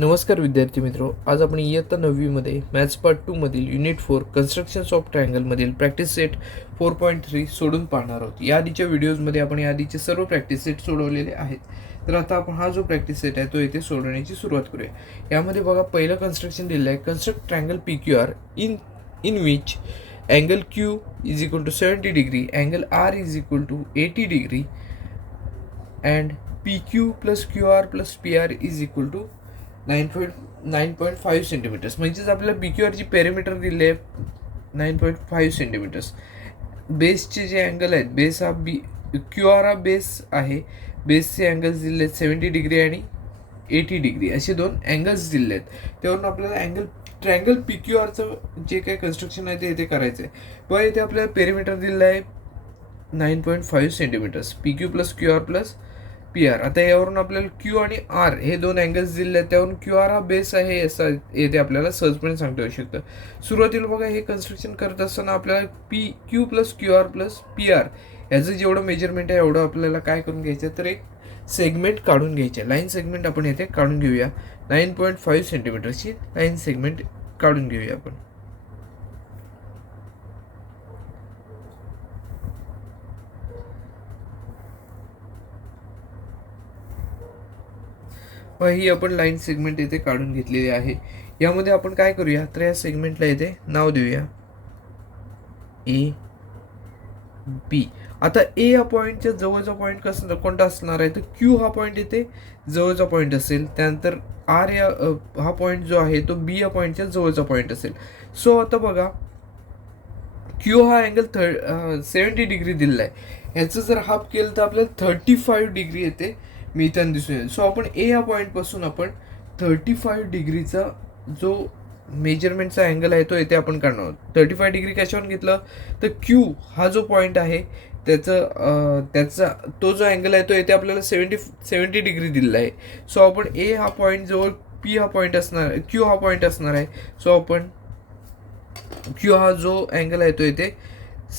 नमस्कार विद्यार्थी मित्रो, आज आपण इयत्ता 9वीमध्ये मॅथ्स पार्ट 2 मधील युनिट 4 कन्स्ट्रक्शन्स ऑफ ट्रायंगल मधील प्रॅक्टिस सेट 4.3 सोडून पाहणार आहोत. या आधीच्या व्हिडिओजमध्ये आपण या आधीचे सर्व प्रॅक्टिस सेट सोडवलेले आहेत. तर आता आपण हा जो प्रॅक्टिस सेट आहे तो येथे सोडवण्याची सुरुवात करूया. यामध्ये बघा पहिलं कन्स्ट्रक्शन दिलं आहे, construct triangle PQR in which angle Q is equal to 70 degree, angle R is equal to 80 degree and PQ plus QR plus PR is equal to 9.5 centimetres. म्हणजेच आपल्याला PQRची पेरिमीटर दिले आहे 9.5 सेंटीमीटर्स. बेसचे जे अँगल आहेत, base हा QR हा base आहे, बेसचे angles दिले आहेत 70 डिग्री आणि 80 डिग्री असे दोन अँगल्स दिले आहेत. त्यावरून आपल्याला ट्रायंगल PQRचं जे काही कन्स्ट्रक्शन आहे ते इथे करायचं आहे. बघा इथे आपल्याला पेरिमीटर दिलं आहे 9.5 centimetres, PQ plus QR plus PR. आता यावरून आपल्याला Q आणि R हे दोन अँगल्स दिले आहेत, त्यावरून QR हा बेस आहे असं येथे आपल्याला सहजपणे सांगता येऊ शकतं. सुरुवातीला बघा हे कन्स्ट्रक्शन करत असताना आपल्याला PQ plus QR plus PR याचं जेवढं मेजरमेंट आहे एवढं आपल्याला काय करून घ्यायचं, तर एक सेगमेंट काढून घ्यायचे. लाईन सेगमेंट आपण येथे काढून घेऊया. 9.5 सेंटीमीटरची लाईन सेगमेंट काढून घेऊया आपण. ही आपण लाईन सेगमेंट इथे काढून घेतलेली आहे. यामध्ये आपण काय करूया, तर या सेगमेंटला इथे नाव देऊया AB. आता A या पॉईंटच्या जवळचा पॉईंट कोणता असणार आहे, तर Q हा पॉईंट इथे जवळचा पॉईंट असेल. त्यानंतर R या हा पॉईंट जो आहे तो B या पॉईंटच्या जवळचा पॉईंट असेल. सो आता बघा Q हा अँगल 70 डिग्री दिलेला आहे. ह्याचं जर हाफ केलं तर आपल्याला 35 डिग्री येते मिळताना दिसून येईल. सो आपण A या पॉईंटपासून आपण 35 डिग्रीचा जो मेजरमेंटचा अँगल आहे तो येथे आपण काढणार आहोत. 35 डिग्री कशावरून घेतलं, तर Q हा जो पॉईंट आहे त्याचा तो जो अँगल आहे तो येथे आपल्याला 70 डिग्री दिलेला आहे. सो आपण A हा पॉईंट जवळ P हा पॉईंट असणार, Q हा पॉईंट असणार आहे. सो आपण Q हा जो अँगल आहे तो येथे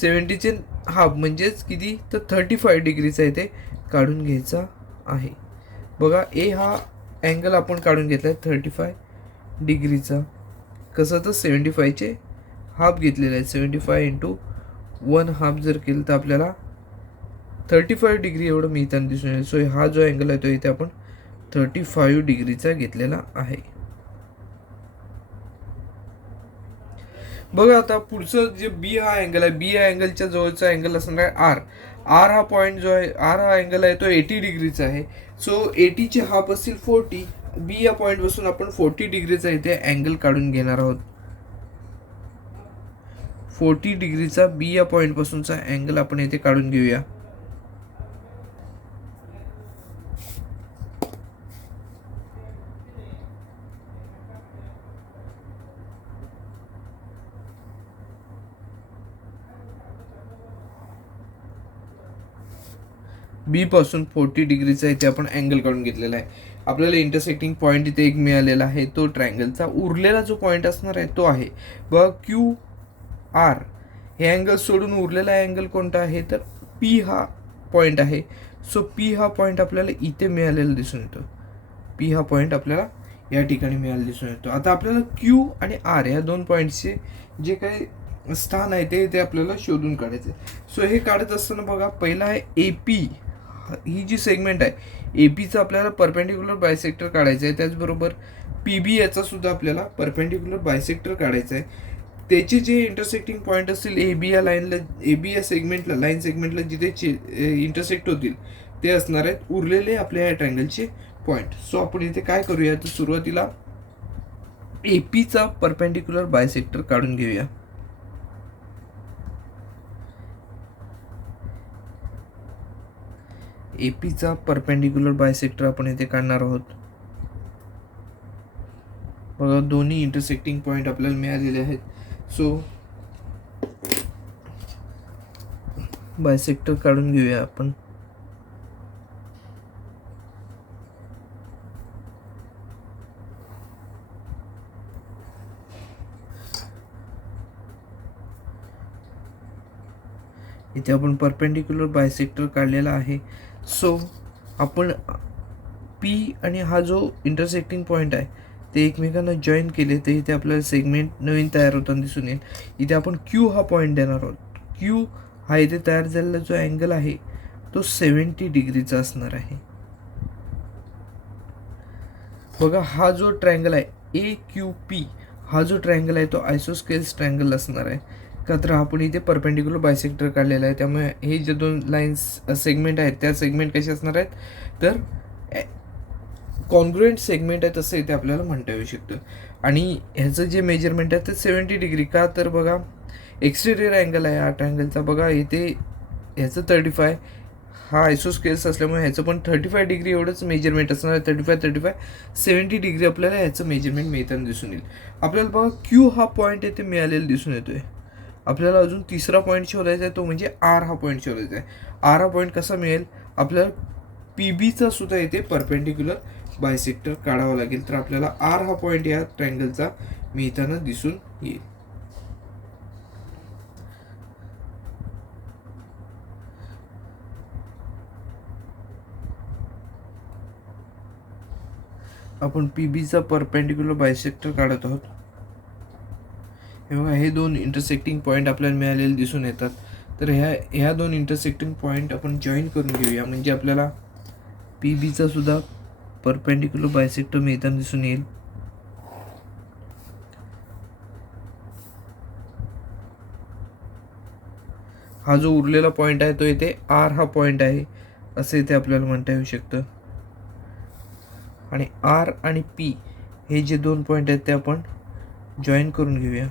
70चे हाफ म्हणजेच किती, तर 35 डिग्रीचा येथे काढून घ्यायचा आहे. बघा A हा अँगल आपण काढून घेतला आहे 35 डिग्रीचा. कसं, तर 75चे हाफ घेतलेला आहे. 75 इंटू 1 हाफ जर केलं तर आपल्याला 35 डिग्री एवढं मिळताना दिसून येईल. सो हा जो अँगल आहे तो इथे आपण 35 डिग्रीचा घेतलेला आहे. बघा आता पुढचं जे B हा अँगल आहे, B या अँगलच्या जवळचा अँगल असणार आहे R हा पॉईंट जो आहे, R हा अँगल आहे तो 80 डिग्रीचा आहे. सो 80चे हाफ असतील 40. B या पॉईंट पासून आपण 40 डिग्रीचा इथे अँगल काढून घेणार आहोत. 40 डिग्रीचा B या पॉईंट पासूनचा अँगल आपण इथे काढून घेऊया. B पासून 40 डिग्रीचा इथे आपण अँगल काढून घेतलेला आहे. आपल्याला इंटरसेक्टिंग पॉईंट इथे एक मिळालेला आहे, तो ट्रायंगलचा उरलेला जो पॉईंट असणार आहे तो आहे बघा QR. हे अँगल सोडून उरलेला अँगल कोणता आहे, तर P हा पॉईंट आहे. सो P हा पॉईंट आपल्याला इथे मिळालेला दिसून येतो. P हा पॉईंट आपल्याला या ठिकाणी मिळालेला दिसून येतो. आता आपल्याला Q आणि R या दोन पॉईंटचे जे काही स्थान आहे ते आपल्याला शोधून काढायचे. सो हे काढत असताना बघा पहिला आहे AP. ही जी सेगमेंट आहे APचा आपल्याला परपेंडिक्युलर बायसेक्टर काढायचं आहे. त्याचबरोबर PB याचा सुद्धा आपल्याला परपेंडिक्युलर बायसेक्टर काढायचं आहे. त्याचे जे इंटरसेक्टिंग पॉईंट असतील AB या लाईनला, AB या सेगमेंटला, लाईन सेगमेंटला जिथे इंटरसेक्ट होतील ते असणार आहेत उरलेले आपल्या या ट्रायंगलचे पॉईंट. सो आपण इथे काय करूया, तर सुरुवातीला APचा परपेंडिक्युलर बायसेक्टर काढून घेऊया. APचा परपेंडिक्युलर बायसेक्टर आपण इथे काढणार आहोत. बघा दोन्ही इंटरसेक्टिंग पॉईंट आपल्याला मिळालेले आहेत. सो बायसेक्टर काढून घेऊया आपण. इथे आपण परपेंडिक्युलर बायसेक्टर काढलेला आहे. सो आपण P आणि हा जो इंटरसेक्टिंग पॉईंट आहे ते एकमेकांना जॉईन केले तर इथे आपल्याला सेगमेंट नवीन तयार होताना दिसून येईल. इथे आपण क्यू हा पॉईंट देणार आहोत. क्यू हा इथे तयार झालेला जो अँगल आहे तो 70 डिग्रीचा असणार आहे. बघा हा जो ट्रायंगल आहे AQP हा जो ट्रायंगल आहे तो आयसोस्केल्स ट्रायंगल असणार आहे. का तर आपण इथे परपेंडिक्युलर बायसेक्टर काढलेला आहे, त्यामुळे हे जे दोन लाईन्स सेगमेंट आहेत त्या सेगमेंट कसे असणार आहेत तर कॉन्ग्रुएंट सेगमेंट आहे, तसं इथे आपल्याला म्हणता येऊ शकतं. आणि ह्याचं जे मेजरमेंट आहे ते 70 डिग्री. का तर बघा एक्सटेरियर अँगल आहे हा ट्रायंगलचा. बघा इथे ह्याचं 35 हा आयसोस्केल्स असल्यामुळे ह्याचं पण 35 डिग्री एवढंच मेजरमेंट असणार आहे. 35 70 डिग्री आपल्याला ह्याचं मेजरमेंट मिळताना दिसून येईल. आपल्याला बघा क्यू हा पॉईंट इथे मिळालेला दिसून येतोय. आपल्याला अजून तिसरा पॉईंट शोधायचा आहे, तो म्हणजे आर हा पॉईंट शोधायचा आहे. आर हा पॉईंट कसा मिळेल, आपल्याला PBचा सुद्धा इथे परपेंडिक्युलर बायसेक्टर काढावा लागेल. तर आपल्याला आर हा पॉईंट या ट्रायंगलचा मिळताना दिसून येईल. आपण PBचा परपेंडिक्युलर बायसेक्टर काढत आहोत. हे बघा हे दोन इंटरसेक्टिंग पॉईंट आपल्याला मिळालेले दिसून येतात. तर ह्या दोन इंटरसेक्टिंग पॉईंट आपण जॉईन करून घेऊया, म्हणजे आपल्याला PBचा सुद्धा परपेंडिक्युलर बायसेक्टर मिळताना दिसून येईल. हा जो उरलेला पॉईंट आहे तो इथे आर हा पॉईंट आहे असं इथे आपल्याला म्हणता येऊ शकतं. आणि आर आणि P हे जे दोन पॉईंट आहेत ते आपण जॉईन करून घेऊया.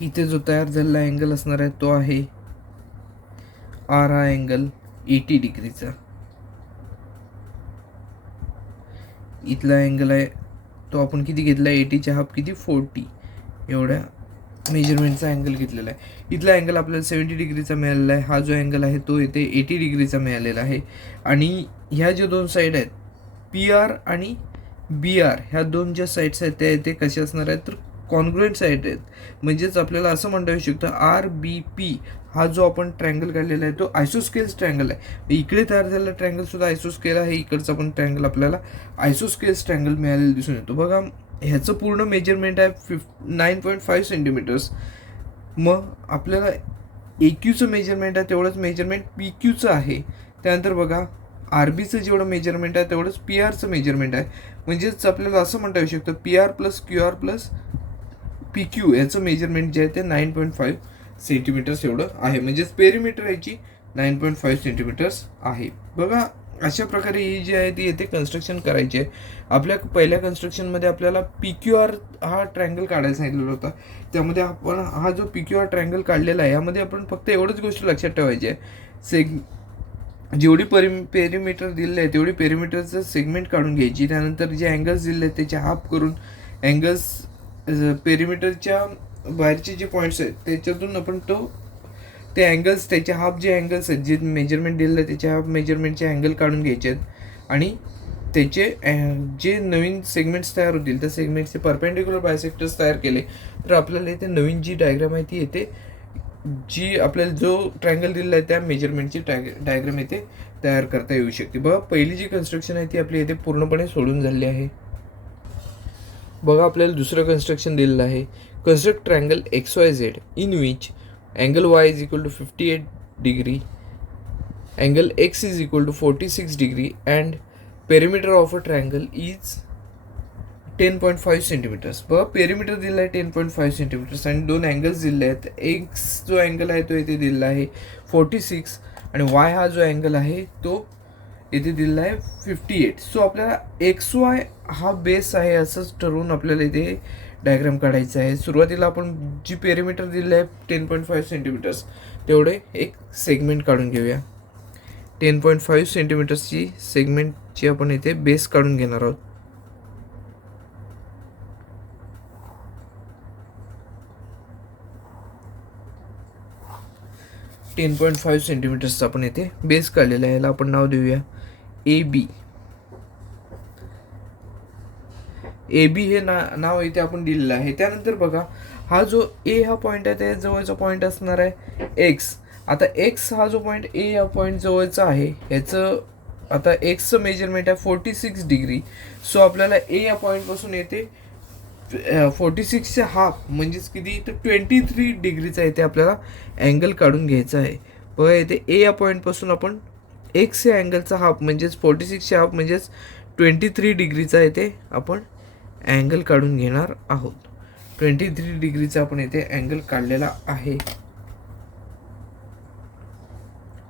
इथे जो तयार झालेला अँगल असणार आहे तो आहे आर हा अँगल 80 डिग्रीचा. इथला अँगल आहे तो आपण किती घेतला, 80च्या हाफ किती 40 एवढ्या मेजरमेंटचा अँगल घेतलेला आहे. इथला अँगल आपल्याला 70 डिग्रीचा मिळालेला आहे. हा जो अँगल आहे तो इथे 80 डिग्रीचा मिळालेला आहे. आणि ह्या ज्या दोन साईड आहेत PR आणि BR ह्या दोन ज्या साईड्स आहेत त्या इथे कशा असणार आहेत तर कॉन्ग्रुएंट साईड आहेत. म्हणजेच आपल्याला असं म्हणता येऊ शकतं RBP हा जो आपण ट्रायंगल काढलेला आहे तो आयसोस्केल्स ट्रायंगल आहे. इकडे तयार झालेला ट्रायंगल सुद्धा आयसोस्केल आहे. इकडचा पण ट्रायंगल आपल्याला आयसोस्केल्स ट्रायंगल मिळालेला दिसून येतो. बघा ह्याचं पूर्ण मेजरमेंट आहे 9.5 सेंटीमीटर्स. मग आपल्याला AQचं मेजरमेंट आहे तेवढंच मेजरमेंट PQचं आहे. त्यानंतर बघा RBचं जेवढं मेजरमेंट आहे तेवढंच PRचं मेजरमेंट आहे. म्हणजेच आपल्याला असं म्हणता येऊ शकतं PR + QR + PQ याचं मेजरमेंट जे आहे ते 9.5 सेंटीमीटर्स एवढं आहे. म्हणजेच पेरिमीटर याची 9.5 सेंटीमीटर्स आहे. बघा अशा प्रकारे ही जी आहे ती येथे कन्स्ट्रक्शन करायची आहे. आपल्या पहिल्या कन्स्ट्रक्शनमध्ये आपल्याला PQR हा ट्रायंगल काढायला सांगितलेला होता. त्यामध्ये आपण हा जो PQR ट्रायंगल काढलेला आहे यामध्ये आपण फक्त एवढंच गोष्ट लक्षात ठेवायची आहे, जेवढी पेरिमीटर दिलेलं आहे तेवढी पेरिमीटरचं सेगमेंट काढून घ्यायची. त्यानंतर जे अँगल्स दिले आहेत त्याचे हाफ करून अँगल्स पेरिमीटरच्या बाहेरचे जे पॉईंट्स आहेत त्याच्यातून आपण ते अँगल्स त्याचे हाफ जे अँगल्स आहेत जे मेजरमेंट दिलेलं आहे त्याच्या हाफ मेजरमेंटचे अँगल काढून घ्यायचे आहेत. आणि त्याचे जे नवीन सेगमेंट्स तयार होतील त्या सेगमेंटचे परपेंडिक्युलर बायसेक्टर्स तयार केले तर आपल्याला इथे नवीन जी डायग्राम आहे ती येते, जी आपल्याला जो ट्रायंगल दिलेला आहे त्या मेजरमेंटची डायग्राम इथे तयार करता येऊ शकते. बघा पहिली जी कन्स्ट्रक्शन आहे ती आपली इथे पूर्णपणे सोडून झालेली आहे. बघा आपल्याला दुसरं कन्स्ट्रक्शन दिलेलं आहे, construct triangle XYZ in which angle Y = 58 degree, angle X = 46 degree and perimeter of a triangle is 10.5 centimetres. बघा पेरिमीटर दिलेलं आहे 10.5 सेंटीमीटर्स आणि दोन अँगल्स दिले आहेत. X जो अँगल आहे तो इथे दिलेला आहे 46 आणि Y हा जो अँगल आहे तो इथे दिलेला आहे 58. सो आपल्याला XY हा बेस आहे असंच ठरवून आपल्याला इथे डायग्राम काढायचा आहे. सुरुवातीला आपण जी पेरिमीटर दिलेलं आहे 10.5 सेंटीमीटर्स तेवढे एक सेगमेंट काढून घेऊया. 10.5 सेंटीमीटर्सची सेगमेंटची आपण इथे बेस काढून घेणार आहोत. .5 सेंटीमीटर्सचा आपण इथे बेस काढलेला आहे. याला आपण नाव देऊया AB. AB हे नाव इथे आपण दिलेलं आहे. त्यानंतर बघा हा जो A हा पॉईंट आहे त्या जवळचा पॉईंट असणार आहे X. आता X हा जो पॉईंट A या पॉईंट जवळचा आहे ह्याचं आता एक्सचं मेजरमेंट आहे 46 डिग्री. सो आपल्याला ए या पॉईंटपासून येते 46चे हाफ म्हणजेच किती, तर 23 डिग्रीचा येथे आपल्याला अँगल काढून घ्यायचा आहे. बघा येथे ए या पॉईंटपासून आपण एक्स या अँगलचा हाफ म्हणजेच 46चे हाफ म्हणजेच 23 डिग्रीचा येथे आपण अँगल काढून घेणार आहोत. 23 डिग्रीचा आपण येथे अँगल काढलेला आहे.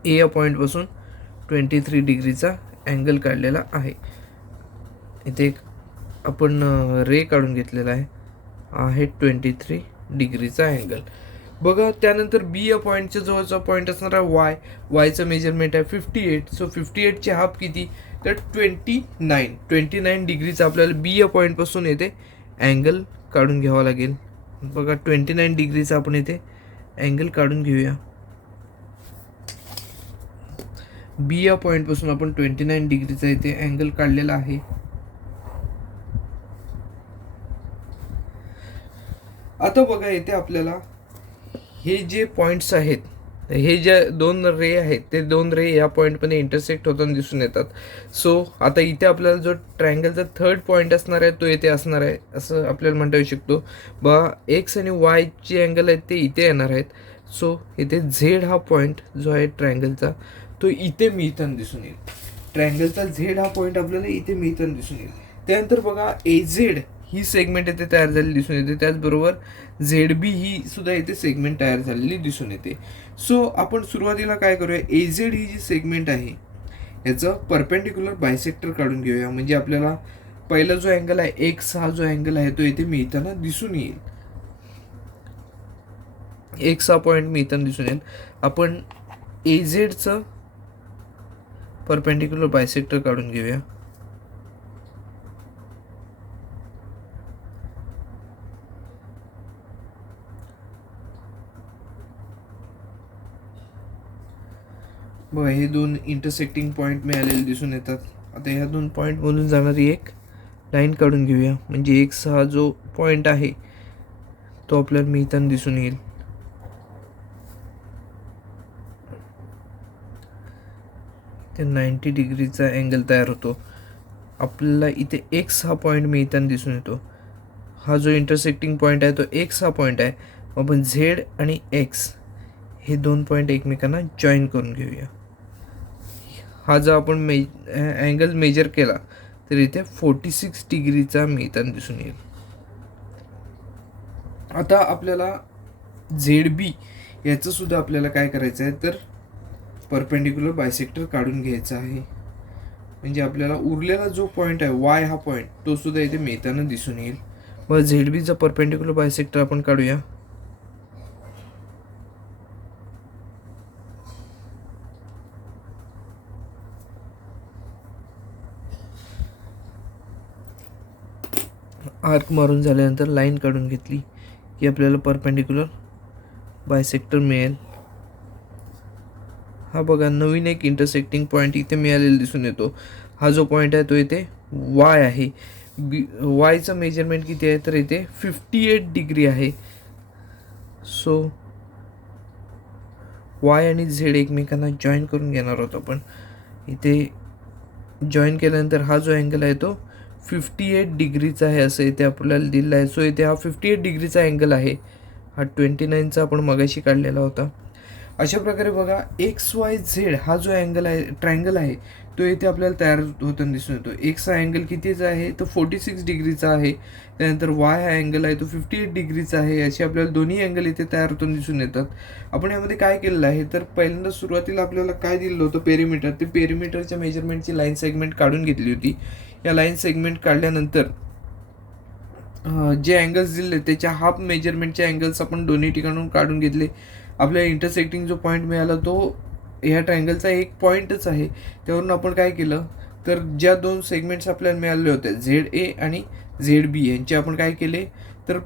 ए या पॉईंटपासून 23 डिग्रीचा अँगल काढलेला आहे. इथे एक आपण रे काढून घेतलेला आहे 23 डिग्रीचा अँगल. बघा त्यानंतर बी या पॉईंटच्या जवळचा पॉईंट असणार आहे वायचं मेजरमेंट आहे 58. सो 58चे हाफ किती, तर 29 डिग्रीचा आपल्याला बी या पॉईंटपासून येथे अँगल काढून घ्यावा लागेल. बघा 29 डिग्रीचा आपण येथे अँगल काढून घेऊया. बी या पॉईंटपासून आपण 29 डिग्रीचा इथे अँगल काढलेला आहे. आता बघा इथे आपल्याला हे जे पॉईंट्स आहेत, हे जे दोन रे आहेत ते दोन रे या पॉईंटमध्ये इंटरसेक्ट होताना दिसून येतात. सो आता इथे आपल्याला जो ट्रायंगलचा थर्ड पॉईंट असणार आहे तो इथे असणार आहे असं आपल्याला म्हणता येऊ शकतो. बघा एक्स आणि वायचे अँगल आहेत ते इथे येणार आहेत. सो इथे झेड हा पॉईंट जो आहे ट्रायंगलचा तो इथे मिळताना दिसून येईल. ट्रायंगलचा झेड हा पॉईंट आपल्याला इथे मिळताना दिसून येईल. त्यानंतर बघा ए झेड ही सेगमेंट इथे तयार झालेली दिसून येते. त्याचबरोबर झेड बी ही सुद्धा इथे सेगमेंट तयार झालेली दिसून येते. सो आपण सुरुवातीला काय करूया, A Z he G segment आहे याचं परपेंडिक्युलर बायसेक्टर काढून घेऊया. म्हणजे आपल्याला पहिला जो अँगल आहे एक्स हा जो अँगल आहे तो इथे मिळताना दिसून येईल. एक्स हा पॉईंट मिळताना दिसून येईल. आपण ए झेडचं परपेंडिक्युलर बायसेक्टर काढून घेऊया. बघा हे दोन इंटरसेक्टिंग पॉईंट मिळालेले दिसून येतात. आता ह्या दोन पॉईंटमधून जाणारी एक लाईन काढून घेऊया. म्हणजे एक्स हा जो पॉईंट आहे तो आपल्याला मिळताना दिसून येईल. ते 90 डिग्रीचा अँगल तयार होतो. आपल्याला इथे एक्स हा पॉईंट मिळताना दिसून येतो. हा जो इंटरसेक्टिंग पॉईंट आहे तो एक्स हा पॉईंट आहे. आपण झेड आणि एक्स हे दोन पॉईंट एकमेकांना जॉईन करून घेऊया. हा जर आपण अँगल मेजर केला तर इथे 46 डिग्रीचा मिळताना दिसून येईल. आता आपल्याला झेड बी याचं सुद्धा आपल्याला काय करायचं आहे तर परपेंडिक्युलर बायसेक्टर काढून घ्यायचा आहे. म्हणजे आपल्याला उरलेला जो पॉईंट आहे वाय हा पॉईंट तो सुद्धा इथे मिळताना दिसून येईल. मग झेड बीचा परपेंडिक्युलर बायसेक्टर आपण काढूया. आर्क मारून झाल्यानंतर लाईन काढून घेतली की आपल्याला परपेंडिक्युलर बायसेक्टर मिळेल. हा बघा नवीन एक इंटरसेक्टिंग पॉईंट इथे मिळालेला दिसून येतो. हा जो पॉईंट आहे तो इथे वाय आहे. वायचं मेजरमेंट किती आहे तर इथे 58 डिग्री आहे. सो वाय आणि झेड एकमेकांना जॉईन करून घेणार आहोत आपण. इथे जॉईन केल्यानंतर हा जो अँगल आहे तो 58 डिग्रीचा आहे असं इथे आपल्याला दिलेला आहे. सो इथे हा 58 डिग्रीचा अँगल आहे. हा 29चा आपण मगाशी काढलेला होता. अशा प्रकारे बघा एक्स वाय झेड हा जो अँगल आहे ट्रायंगल आहे तो इथे आपल्याला तयार होताना दिसून येतो. एक्सचा अँगल कितीचा आहे तो 46 डिग्रीचा आहे. त्यानंतर वाय हा अँगल आहे तो 58 डिग्रीचा आहे. असे आपल्याला दोन्ही अँगल इथे तयार होताना दिसून येतात. आपण यामध्ये काय केलेलं आहे तर पहिल्यांदा सुरुवातीला आपल्याला काय दिलेलं होतं पेरिमीटर. ते पेरिमीटरच्या मेजरमेंटची लाईन सेगमेंट काढून घेतली होती. या लाईन सेगमेंट काढल्यानंतर जे अँगल्स दिले त्याच्या हाफ मेजरमेंटचे अँगल्स आपण दोन्ही ठिकाणून काढून घेतले. आपल्याला इंटरसेक्टिंग जो पॉईंट मिळाला तो ह्या ट्रायंगलचा एक पॉईंटच आहे. त्यावरून आपण काय केलं तर ज्या दोन सेगमेंट्स आपल्याला मिळाले होते झेड ए आणि झेड बी यांचे आपण काय केले तर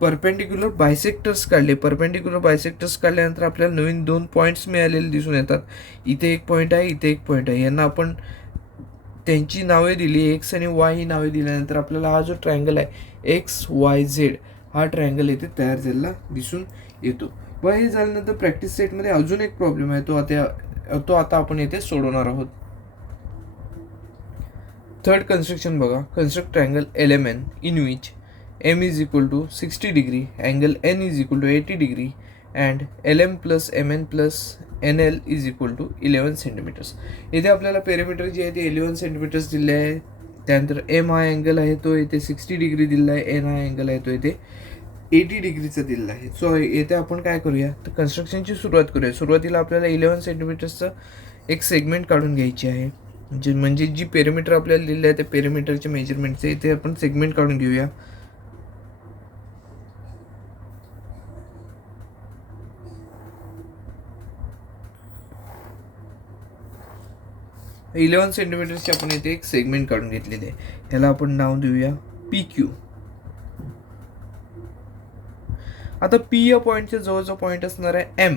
परपेंडिक्युलर बायसेक्टर्स काढले. परपेंडिक्युलर बायसेक्टर्स काढल्यानंतर आपल्याला नवीन दोन पॉईंट्स मिळालेले दिसून येतात. इथे एक पॉईंट आहे, इथे एक पॉईंट आहे. यांना आपण त्यांची नावे दिली एक्स आणि वाय ही नावे दिल्यानंतर आपल्याला हा जो ट्रायंगल आहे एक्स वाय झेड हा ट्रायंगल इथे तयार झालेला दिसून येतो. व हे झाल्यानंतर प्रॅक्टिस सेटमध्ये अजून एक प्रॉब्लेम आहे तो आता आपण येथे सोडवणार आहोत. थर्ड कन्स्ट्रक्शन बघा, construct triangle LMN in which M is equal to 60 degree, angle N is equal to 80 degree and LM plus MN plus NL is equal to 11 centimetres. इथे आपल्याला पेरिमीटर जे आहे ते 11 सेंटीमीटर्स दिले आहे. त्यानंतर M हा अँगल आहे तो इथे 60 डिग्री दिला आहे, N हा अँगल आहे तो इथे 80 डिग्रीचा दिलेला आहे. सो इथे आपण काय करूया, तर कन्स्ट्रक्शनची सुरुवात करूया. सुरुवातीला आपल्याला 11 सेंटीमीटर्सचं एक सेगमेंट काढून घ्यायची आहे. म्हणजे जी पेरिमीटर आपल्याला दिलेलं आहे त्या पेरिमीटरच्या मेजरमेंटचे इथे आपण सेगमेंट काढून घेऊया. 11 सेंटीमीटरचे आपण इथे एक सेगमेंट काढून घेतलेले आहे. ह्याला आपण नाव देऊया PQ. आता P या पॉईंटच्या जवळचा पॉईंट असणार आहे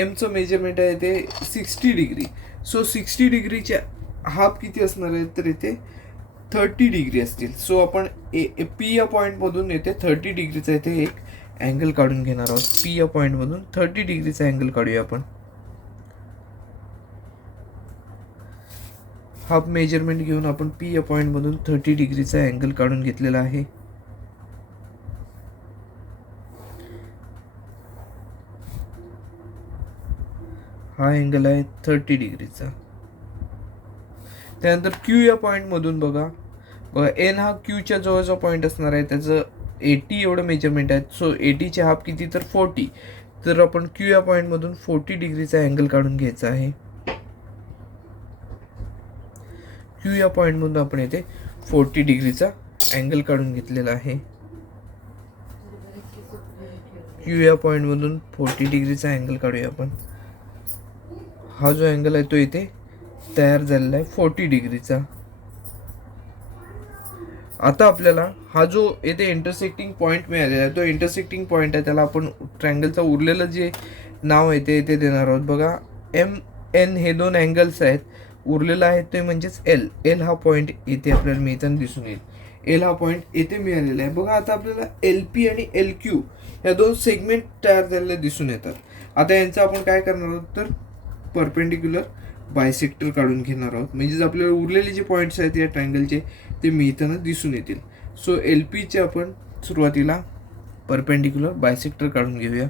एमचं मेजरमेंट आहे ते 60 डिग्री. सो 60 डिग्रीच्या हाफ किती असणार आहे, तर इथे 30 डिग्री असतील. सो आपण P या पॉईंटमधून येथे 30 डिग्रीचा इथे एक अँगल काढून घेणार आहोत. P या पॉईंटमधून 30 डिग्रीचा अँगल काढूया आपण. हाफ मेजरमेंट घेऊन आपण P या पॉईंटमधून 30 डिग्रीचा अँगल काढून घेतलेला आहे. हा अँगल आहे 30 डिग्रीचा. त्यानंतर Q या पॉईंटमधून बघा N हा Qच्या जवळचा पॉईंट असणार आहे, त्याचं 80 एवढं मेजरमेंट आहे. सो 80चे हाफ किती, तर 40. तर आपण Q या पॉईंटमधून 40 डिग्रीचा अँगल काढून घ्यायचा आहे. Q या पॉईंटमधून आपण इथे 40 डिग्रीचा अँगल काढून घेतलेला आहे. Q या पॉईंटमधून 40 डिग्रीचा अँगल काढूया आपण. हा जो अँगल आहे तो इथे तयार झालेला आहे 40 डिग्रीचा. आता आपल्याला हा जो इथे इंटरसेक्टिंग पॉईंट मिळालेला आहे तो इंटरसेक्टिंग पॉईंट आहे, त्याला आपण ट्रायंगलचा उरलेलं जे नाव आहे ते इथे देणार आहोत. बघा MN हे दोन अँगल्स आहेत, उरलेला आहे ते म्हणजेच L हा पॉईंट इथे आपल्याला मिळताना दिसून येईल. L हा पॉईंट इथे मिळालेला आहे. बघा आता आपल्याला LP आणि LQ या दोन सेगमेंट तयार झालेले दिसून येतात. आता यांचं आपण काय करणार आहोत, तर परपेंडिक्युलर बायसेक्टर काढून घेणार आहोत. म्हणजेच आपल्याला उरलेले जे पॉईंट्स आहेत या ट्रायंगलचे ते मिळताना दिसून येतील. सो LPचे आपण सुरुवातीला परपेंडिक्युलर बायसेक्टर काढून घेऊया.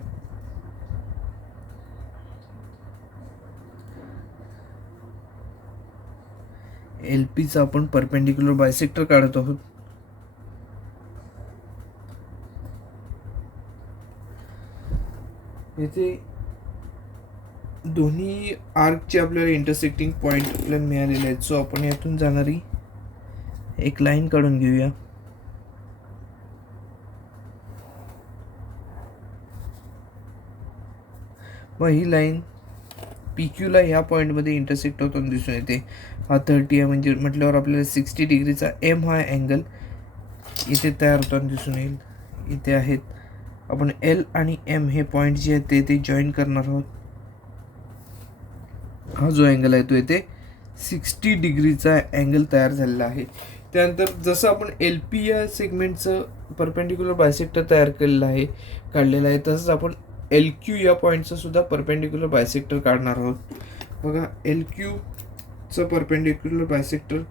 LPचा आपण परपेंडिक्युलर बायसेक्टर काढत आहोत. येथे दोन्ही आर्कचे आपल्याला इंटरसेक्टिंग पॉईंट आपल्याला मिळालेले आहेत. सो आपण यातून जाणारी एक लाईन काढून घेऊया. मग ही लाईन PQला ह्या पॉईंटमध्ये इंटरसेक्ट होताना दिसून येते. हा 30 आहे म्हणजे म्हटल्यावर आपल्याला 60 डिग्रीचा M हा अँगल इथे तयार होताना दिसून येईल. इथे आहेत आपण L आणि M हे पॉईंट जे आहेत ते जॉईन करणार आहोत. हा जो अँगल आहे तो इथे 60 डिग्रीचा अँगल तयार झालेला आहे. त्यानंतर जसं आपण LP या सेगमेंटचं परपेंडिक्युलर बायसेक्टर तयार केलेलं आहे काढलेलं आहे, तसंच आपण LQ या पॉईंटचं सुद्धा परपेंडिक्युलर बायसेक्टर काढणार आहोत. बघा LQचं परपेंडिक्युलर बायसेक्टर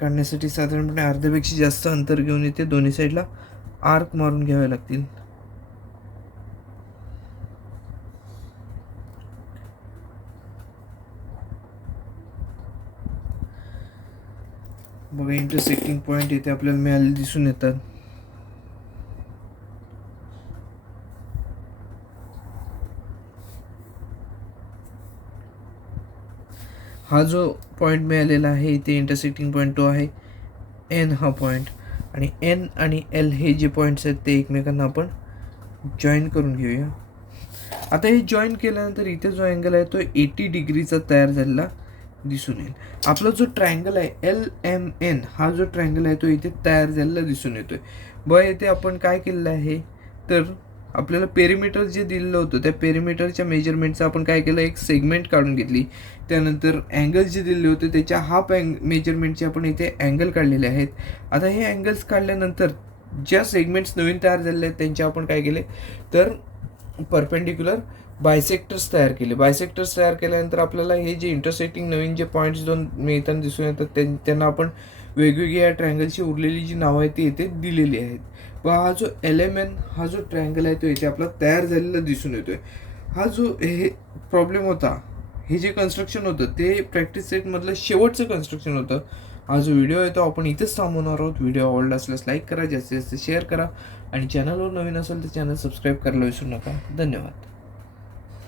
काढण्यासाठी साधारणपणे अर्ध्यापेक्षा जास्त अंतर घेऊन इथे दोन्ही साईडला आर्क मारून घ्यावे लागतील. बघा इंटरसेक्टिंग पॉईंट इथे आपल्याला मिळाले दिसून येतात. हा जो पॉईंट मिळालेला आहे इथे इंटरसेक्टिंग पॉईंट तो आहे N हा पॉईंट. आणि N आणि L हे जे पॉईंट्स आहेत ते एकमेकांना आपण जॉईन करून घेऊया. आता हे जॉईन केल्यानंतर इथे जो अँगल आहे तो 80 डिग्रीचा तयार झालेला दिसून येईल. आपला जो ट्रायंगल आहे LMN हा जो ट्रायंगल आहे तो इथे तयार झालेला दिसून येतोय. इथे आपण काय केलेलं आहे, तर आपल्याला पेरिमीटर जे दिलेलं होतं त्या पेरिमीटरच्या मेजरमेंटचं आपण काय केलं, एक सेगमेंट काढून घेतली. त्यानंतर अँगल्स जे दिले होते त्याच्या हाफ मेजरमेंटचे आपण इथे अँगल काढलेले आहेत. आता हे अँगल्स काढल्यानंतर ज्या सेगमेंट्स नवीन तयार झालेले आहेत त्यांचे आपण काय केले, तर परपेंडिक्युलर बायसेक्टर्स तयार केले. बायसेक्टर्स तयार केल्यानंतर आपल्याला हे जे इंटरसेक्टिंग नवीन जे पॉईंट्स दोन मिळताना दिसून येतात त्यांना आपण वेगवेगळी या ट्रायंगलची उरलेली जी नावं आहेत ती इथे दिलेली आहेत. व हा जो LMN हा जो ट्रायंगल आहे तो इथे आपला तयार झालेला दिसून येतोय. हा जो हे प्रॉब्लेम होता, हे जे कन्स्ट्रक्शन होतं ते प्रॅक्टिस सेटमधलं शेवटचं कन्स्ट्रक्शन होतं. हा जो व्हिडिओ आहे तो आपण इथेच थांबवणार आहोत. व्हिडिओ आवडला असल्यास लाईक करा, जास्तीत जास्त शेअर करा आणि चॅनलवर नवीन असेल तर चॅनल सबस्क्राईब करायला विसरू नका. धन्यवाद.